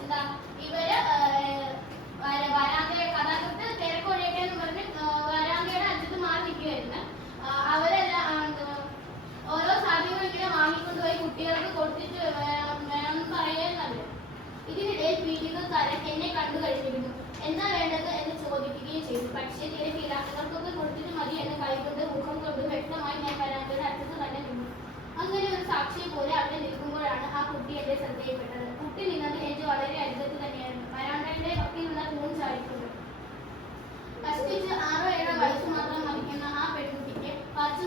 എന്താ ഇവര് വരാന്തയുടെ കഥാകൃത്ത് തിരക്കൊഴിയട്ടെന്ന് പറഞ്ഞ് വരാന്തയുടെ അറ്റത്ത് മാറി നിൽക്കുമായിരുന്നു. അവരെല്ലാം ഓരോ സാധനങ്ങളും ഇങ്ങനെ വാങ്ങിക്കൊണ്ടുപോയി കുട്ടികൾക്ക് കൊടുത്തിട്ട് വേണമെന്ന് പറയുന്നല്ലോ. ഇതിനിടയിൽ പീഡികക്കാരൻ എന്നെ കണ്ടു കഴിഞ്ഞിരുന്നു. എന്താ വേണ്ടത് എന്ന് ചോദിക്കുകയും ചെയ്തു. പക്ഷേ തിരക്കില്ല. അവർക്കൊക്കെ കൊടുത്തിട്ട് മതി എന്ന് കൈകൊണ്ട് മുഖം കൊണ്ട് വ്യക്തമായി ഞാൻ വരാന്തയുടെ അറ്റത്ത് തന്നെ നിന്നു. അങ്ങനെ ഒരു സാക്ഷിയെ പോലെ അവിടെ നിൽക്കുമ്പോഴാണ് ആ കുട്ടി എന്റെ ശ്രദ്ധയിൽപ്പെട്ടത്. കുട്ടി നിന്നത് എന്റെ വളരെ അടുത്ത് തന്നെയായിരുന്നു. വരാന്തയുടെ വക്കിലുള്ള തൂൺ ചാടിക്കൊണ്ട്. കഷ്ടിച്ച് 6-7 വയസ്സ് മാത്രം മതിക്കുന്ന ആ പെൺകുട്ടിക്ക് പറിച്ചു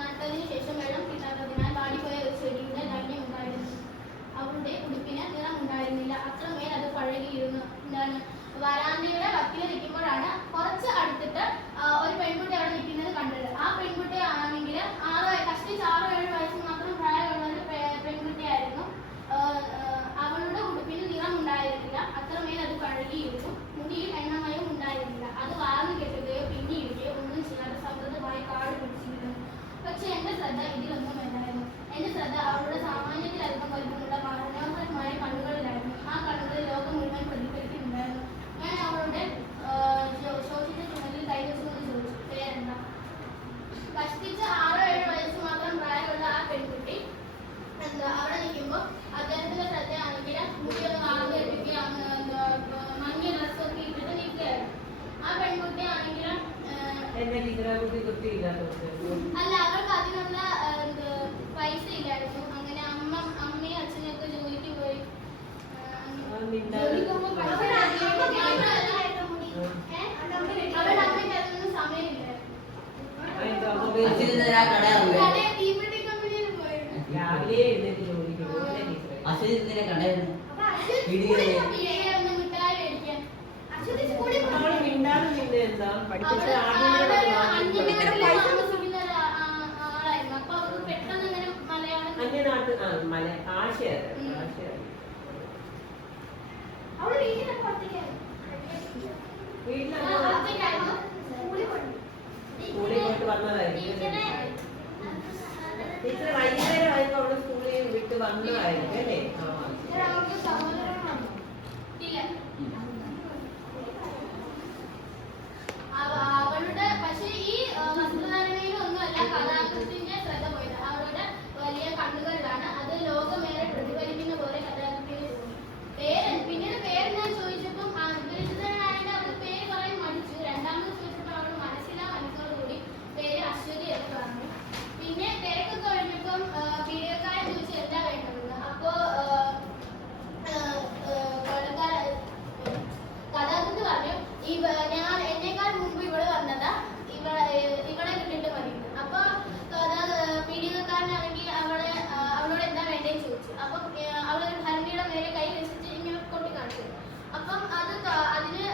നട്ടതിന് ശേഷം വെള്ളം കിട്ടാത്തതിനാൽ വാടിപ്പോയ ഒരു ചെടിയുടെ ധന്യമുണ്ടായിരുന്നു. അവളുടെ ഉടുപ്പിന് നിറമുണ്ടായിരുന്നില്ല. അത്രമേൽ അത് പഴകിയിരുന്നു. വരാന്തയുടെ വക്കിൽ നിൽക്കുമ്പോഴാണ് കുറച്ച് അടുത്തിട്ട് ഒരു പെൺകുട്ടി അവിടെ നിൽക്കുന്നത് കണ്ടത്. ആ പെൺകുട്ടി ആണെങ്കിൽ കഷ്ടിച്ച് 6-7 വയസ്സ് മാത്രം പ്രായമുള്ള ഒരു പെൺകുട്ടിയായിരുന്നു. അവളുടെ ഉടുപ്പിന് നിറമുണ്ടായിരുന്നില്ല. അത്രമേൽ അത് പഴകിയിരുന്നു. മുടിയിൽ എണ്ണമയം ഉണ്ടായിരുന്നില്ല. അത് വാർന്നു കെട്ടുകയോ പിന്നിയിടുകയോ ഒന്നും ചെയ്യാതെ സമൃദ്ധമായി കാട് പിടിച്ചിരുന്നു. പക്ഷെ എന്റെ ശ്രദ്ധ ഇതിലൊന്നും അല്ലായിരുന്നു. എന്റെ ശ്രദ്ധ അവളുടെ സാമാന്യത്തിലധികം വലിപ്പമുള്ള മനോഹരമായ കണ്ണുകളിലായിരുന്നു. ആ കണ്ണുകളിൽ ലോകം മുഴുവൻ പ്രതിഫലിക്കുന്നുണ്ടായിരുന്നു. ഞാൻ അവളുടെ ശോഷിച്ച ചുമലിൽ കൈവച്ചുകൊണ്ട് ചോദിച്ചു, പേരെന്താ? കഷ്ടിച്ച് 6-7 വയസ്സ് മാത്രം പ്രായമുള്ള ആ പെൺകുട്ടി അവിടെ നിൽക്കുമ്പോൾ അദ്ദേഹത്തിന്റെ ശ്രദ്ധയാണെങ്കിൽ മുടിയൊന്ന് വളർന്നു കെട്ടിക്കുകയാണ്, മഞ്ഞ ഡ്രസ്സൊക്കെ ഇട്ടിട്ട് നിൽക്കുകയായിരുന്നു. ആ പെൺകുട്ടി ആണെങ്കിൽ അല്ല, അവർക്ക് അതിനുള്ള പൈസ ഇല്ലായിരുന്നു. അങ്ങനെ അമ്മയും അച്ഛനും ഒക്കെ ജോലിക്ക് പോയി. അവരുടെ അമ്മയ്ക്ക് അതിനൊന്നും സമയമില്ല. തീപ്പെട്ടി കമ്പനിയിൽ പോയിരുന്നു. വൈകുന്നേരമായപ്പോ അവള് സ്കൂളിൽ വിട്ട് വന്നതായിരിക്കും അല്ലേ? അവളുടെ പക്ഷേ ഈ വസ്ത്രധാരണയിലൊന്നുമല്ല കഥാകൃത്തിന്റെ ശ്രദ്ധ പോയത്. അവളുടെ വലിയ കണ്ണുകളിലാണ്. അത് ലോകമേറെ പ്രതിഫലിക്കുന്ന പോലെ കഥാകൃത്തിന് തോന്നി. പിന്നീട് പേര് ഞാൻ ചോദിച്ചപ്പം അപരിചിതനായിട്ട് അവൾക്ക് പേര് പറയാൻ മടിച്ചു. രണ്ടാമത് ചോദിച്ചപ്പോൾ അവൾ മനസ്സിലാ മനസ്സോടുകൂടി പേര് അശ്വതി എന്ന് പറഞ്ഞു. പിന്നെ തിരക്കൊക്കെ കഴിഞ്ഞപ്പം പീഡികക്കാരൻ ചോദിച്ചു എന്താ വേണ്ടതെന്ന്. അപ്പോ കഥാകൃത്ത് പറഞ്ഞു, ഞാൻ എന്നേക്കാൾ മുമ്പ് ഇവള് വന്നതാ, ഇവളെ കിട്ടിട്ട് മതി. അപ്പൊ പീഡികക്കാരനാണെങ്കിൽ അവളോട് എന്താ വേണ്ടേന്ന് ചോദിച്ചു. അപ്പം അവളൊരു ഭരണിയുടെ മേലെ കൈ വെച്ചിട്ട് ഇങ്ങനെ കൊട്ടി കാണിച്ചു. അപ്പം അതിന്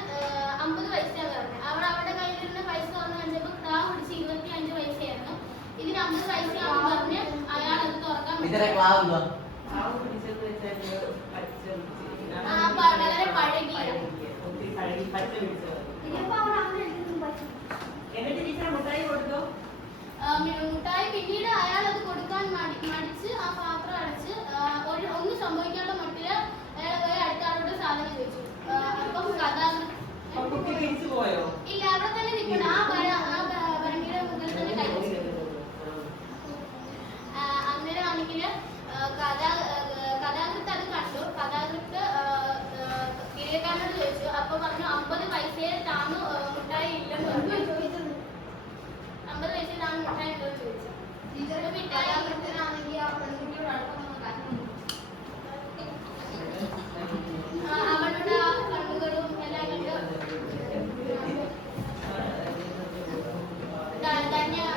50 പൈസയാണ് പറഞ്ഞത്. അവളുടെ കയ്യിലിരുന്ന പൈസ വന്നു കഴിഞ്ഞപ്പോൾ താ പിടിച്ച് 25 പൈസയായിരുന്നു. ഇതിന് 50 പൈസയാണെന്ന് പറഞ്ഞ് അയാൾ അത് തുറക്കാൻ വളരെ പഴകിയ മുട്ടായി. പിന്നീട് അയാൾ അത് കൊടുക്കാൻ മടിച്ച് ആ പാത്രം അടച്ച് ഒന്നും സംഭവിക്കാനുള്ള മട്ടില് അയാൾ പോയി അടുത്ത ആളോട് സാധനം ചോദിച്ചു. അപ്പം ഇല്ല, അവിടെ തന്നെ നിൽക്കണം. ആ ഭരണിയുടെ മുകളിൽ തന്നെ കഴിച്ചു. അന്നേരം ആണെങ്കിൽ കഥാകൃത്ത് അത് കണ്ടു. കഥാകൃത്ത് പീഡികക്കാരനോട് ചോദിച്ചു. അപ്പൊ പറഞ്ഞു 50 പൈസയെ താന്നു മുട്ടായി ഇല്ലെന്ന് പറഞ്ഞു. 50 പൈസ താന്നു മുട്ടായി ഉണ്ടോന്ന് ചോദിച്ചു. കഥാകൃത്തിനാണെങ്കിൽ ആ പെൺകുട്ടിയോട് അടുപ്പം അവളുടെ ആ കണ്ണുകളും എല്ലാം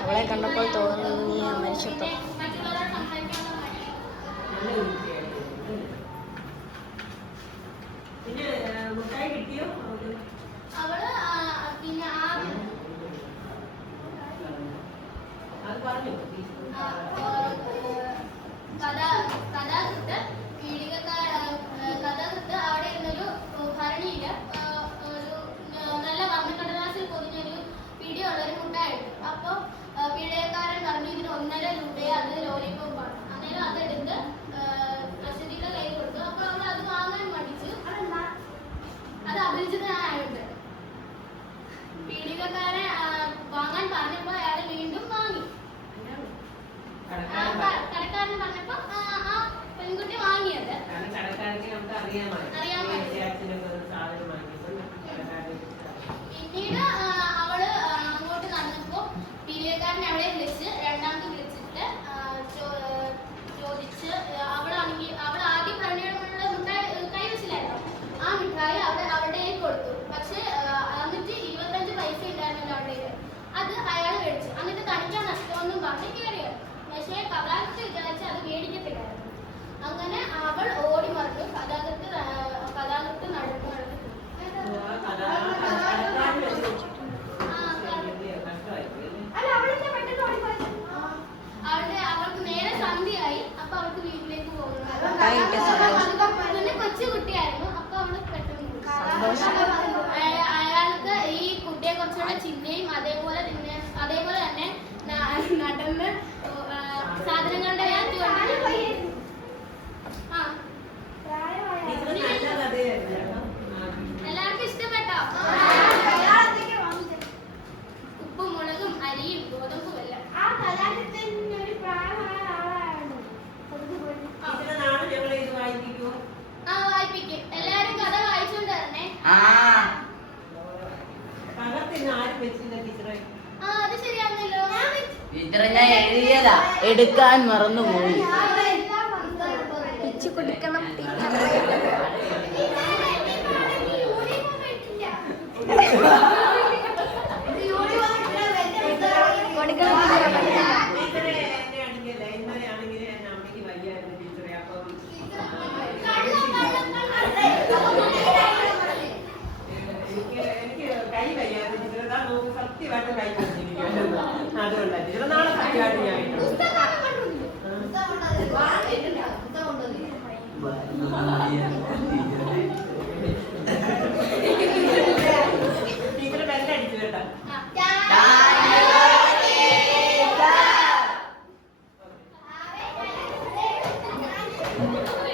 അവളെ കണ്ടപ്പോൾ തോന്നുന്നത് നീ മനുഷ്യത്വം. മറ്റുള്ളവരോട് സംസാരിക്കാനുള്ള മടി. പിന്നെ മുട്ടായി കിട്ടിയോ? അവള് പിന്നെ അത് പറഞ്ഞു കഥാകൃത്ത് കഥാകൃത്ത് അവിടെ ഇരുന്നൊരു ഭരണിയില് ഒരു നല്ല വർണ്ണക്കടലാസിൽ പൊതിഞ്ഞൊരു പിടിയുള്ളൊരു മുട്ടായി എടുത്തു. അപ്പൊ പീഡികക്കാരൻ പറഞ്ഞു ഇതിന് 1.5 രൂപയെ അറിയാൻ പറ്റും. അച്ഛനൊക്കെ സാധനം വാങ്ങിയപ്പോൾ പിന്നീട് അവള് അങ്ങോട്ട് നടന്നപ്പോ പീലിയക്കാരനെ അവളെ വിളിച്ച് രണ്ടാമത് വിളിച്ചിട്ട് ചോദിച്ച് അവളാണെങ്കിൽ അവൾ ആദ്യം പറഞ്ഞുള്ള മിഠായി കൈ വെച്ചില്ലായിരുന്നു. ആ മിഠായി അവളുടെ കൊടുത്തു. പക്ഷെ എന്നിട്ട് 25 പൈസ ഉണ്ടായിരുന്നല്ലോ അവളുടെ. അത് അയാൾ മേടിച്ചു. എന്നിട്ട് തനിക്കാൻ നഷ്ടമൊന്നും പറഞ്ഞ് കയറിയത്. പക്ഷേ കഥാകൃത്ത് വിചാരിച്ച് അത് മേടിക്കത്തില്ലായിരുന്നു. അങ്ങനെ അവൾ ഓടി മറിഞ്ഞു. കഥാകൃത്ത് നടന്നു. അവൾക്ക് നേരെ സന്ധ്യയായി. അപ്പൊ അവൾക്ക് വീട്ടിലേക്ക് പോകുന്നു. കൊച്ചു കുട്ടിയായിരുന്നു. അപ്പൊ അവള് പെട്ടെന്ന് അയാൾക്ക് ഈ കുട്ടിയെ കുറച്ചുകൂടെ ചിന്തയും അതേപോലെ തന്നെ നടന്ന് സാധനങ്ങളുടെ എല്ലാവർക്കും ഇഷ്ടപ്പെട്ടോ? ഉപ്പും മുളകും അരിയും ഗോതമ്പും എല്ലാം. ആ കലാകൃത്തിന് ഒരു പ്രായമായ ആളാണ്. വായിപ്പിക്കും. എല്ലാരും കഥ വായിച്ചോണ്ട് തന്നെ. അത് ശരിയാണല്ലോ. ഞാൻ എഴുതിയതാ, എടുക്കാൻ മറന്നുപോയി. പിച്ചു കൊടുക്കണം ടീച്ചർ. സത്യമായിട്ട് കൈ അതുകൊണ്ടാണ് ടീച്ചർ നാളെ സത്യമായിട്ട് ഞാൻ